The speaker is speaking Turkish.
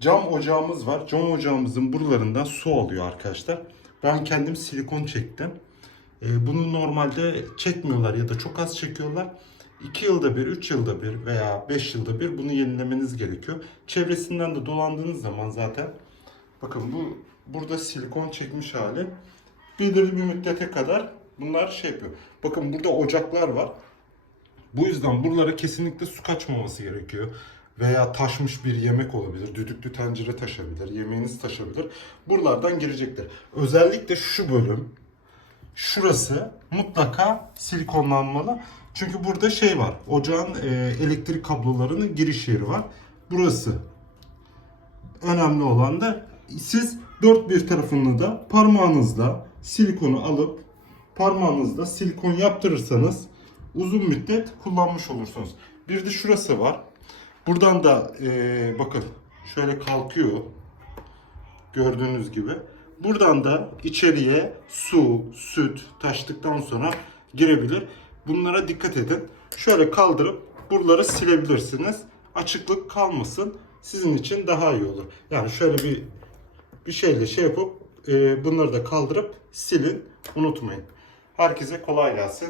cam ocağımız var. Cam ocağımızın buralarından su alıyor arkadaşlar. Ben kendim silikon çektim. Ee, bunu normalde çekmiyorlar ya da çok az çekiyorlar. 2 yılda bir, 3 yılda bir veya 5 yılda bir bunu yenilemeniz gerekiyor. Çevresinden de dolandığınız zaman zaten bakın bu burada silikon çekmiş hali. Belirli bir müddete kadar bunlar şey yapıyor. Bakın burada ocaklar var. Bu yüzden buralara kesinlikle su kaçmaması gerekiyor. Veya taşmış bir yemek olabilir. Düdüklü tencere taşabilir. Yemeğiniz taşabilir. Buralardan girecektir. Özellikle şu bölüm şurası mutlaka silikonlanmalı. Çünkü burada şey var. Ocağın e, elektrik kablolarının giriş yeri var. Burası. Önemli olan da siz dört bir tarafını da parmağınızla silikonu alıp parmağınızla silikon yaptırırsanız uzun müddet kullanmış olursunuz. Bir de şurası var. Buradan da e, bakın şöyle kalkıyor. Gördüğünüz gibi. Buradan da içeriye su, süt taştıktan sonra girebilir. Bunlara dikkat edin. Şöyle kaldırıp buraları silebilirsiniz. Açıklık kalmasın. Sizin için daha iyi olur. Yani şöyle bir bir şeyle şey yapıp e, bunları da kaldırıp silin. Unutmayın. Herkese kolay gelsin.